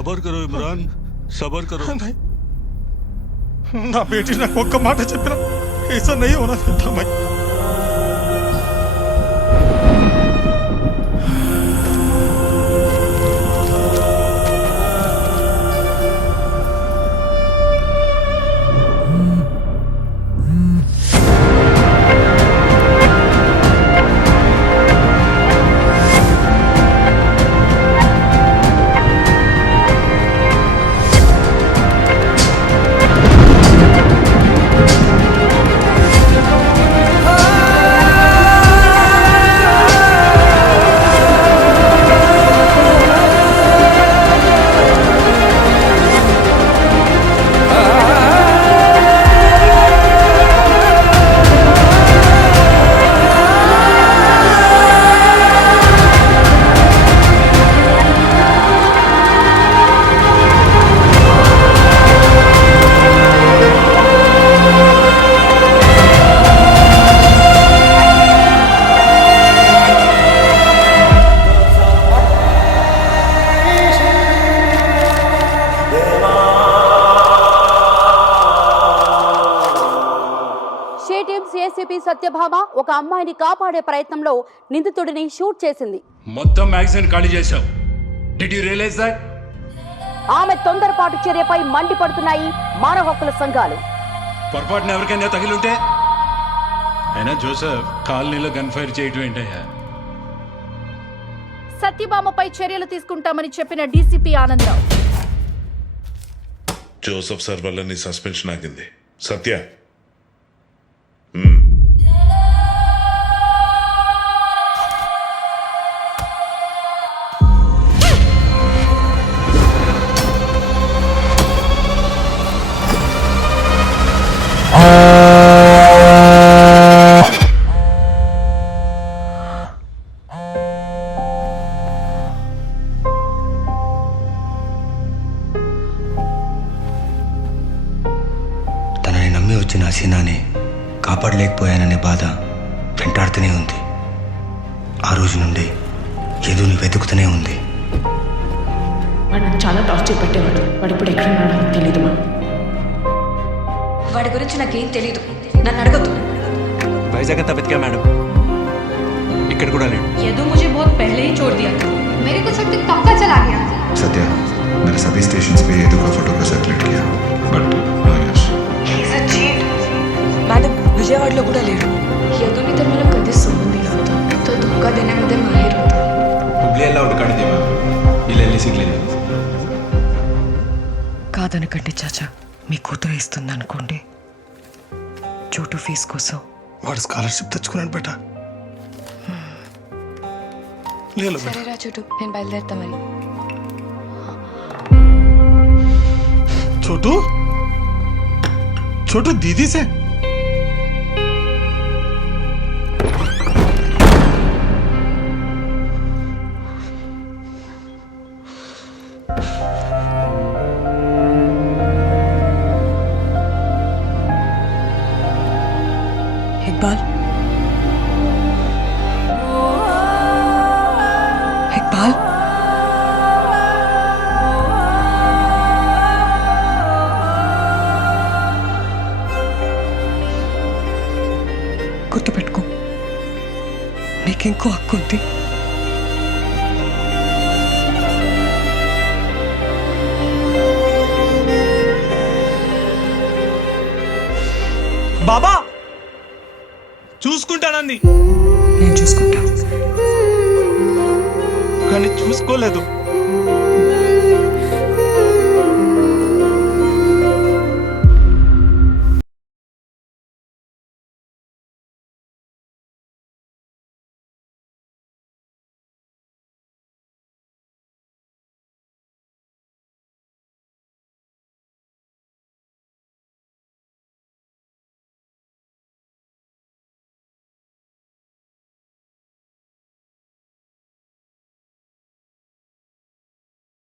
సబర్ కరో ఇమ్రాన్, సబర్ కరో. నా బేటీ నాకు ఒక్క మాట చెప్పిన ऐसा नहीं होना चाहता मैं. ఏసీపీ సత్యభామ ఒక అమ్మాయిని కాపాడే ప్రయత్నంలో నిందితుడిని షూట్ చేసింది. మొత్తం మ్యాగజైన్ ఖాళీ చేశావు. Did you realize that? ఆమె తొందరపాటు చర్యపై మండిపడుతున్నాయి మానవ హక్కుల సంఘాలు. పొరపాటున ఎవరికైనా తగిలుంటే అయినా జోసెఫ్ కాలనీలో గన్ ఫైర్ చేయటం ఏంటయ్యా? సత్యభామపై చర్యలు తీసుకుంటామని చెప్పిన డీసీపీ ఆనందరావు. జోసెఫ్ సార్ వల్ల నీ సస్పెన్షన్ ఆగింది. సత్య తనని నమ్మి వచ్చిన హసీనాని కాపాడలేకపోయాననే బాధ వెంటాడుతూనే ఉంది. ఆ రోజు నుండి యదుని వెతుకుతూనే ఉంది. వాడు నాకు చాలా టార్చర్ పెట్టేవాడు. వాడు ఇప్పుడు ఎక్కడున్నాడో తెలీదు మా. వాడి గురించి నాకేం తెలీదు, నన్ను అడగద్దు. వైజాగ్ అంతా వెతికా మేడం, ఇక్కడ కూడా లేడు. यदु मुझे बहुत पहले ही छोड़ दिया था. मेरे को सब कब का चला गया. सत्या, मैंने सभी स्टेशन पे यदु का फोटो को सर्कुलेट किया, but no use. He is a cheat. Madam विजयवाड़లో కూడా లేడు. यदुनी तर मला कधीच सोडून दिला होता. तो धोका देण्यामध्ये माहिर होता. ಹುಬ್ಳಿಯೆಲ್ಲ ಹುಡುಕಾಡಿದ್ದೀವ, ಇಲ್ಲೆಲ್ಲಿ ಸಿಗ್ಲಿಲ್ಲ. కాదనకండి చాచా, మీ కూతురు ఇస్తుంది అనుకోండి. చోటు ఫీజు కోసం వాడు స్కాలర్షిప్ తెచ్చుకున్నాడు బేట. లేదు సరే రా చోటు, నేను బయలుదేరుతా మరి. छोटू छोटू दीदी से इकबाल, इकबाल, గుర్తుపెట్టుకో, నీకింకో హక్కు ఉంది. బాబా చూసుకుంటానంది. నేను చూసుకుంటా. కానీ చూసుకోలేదు.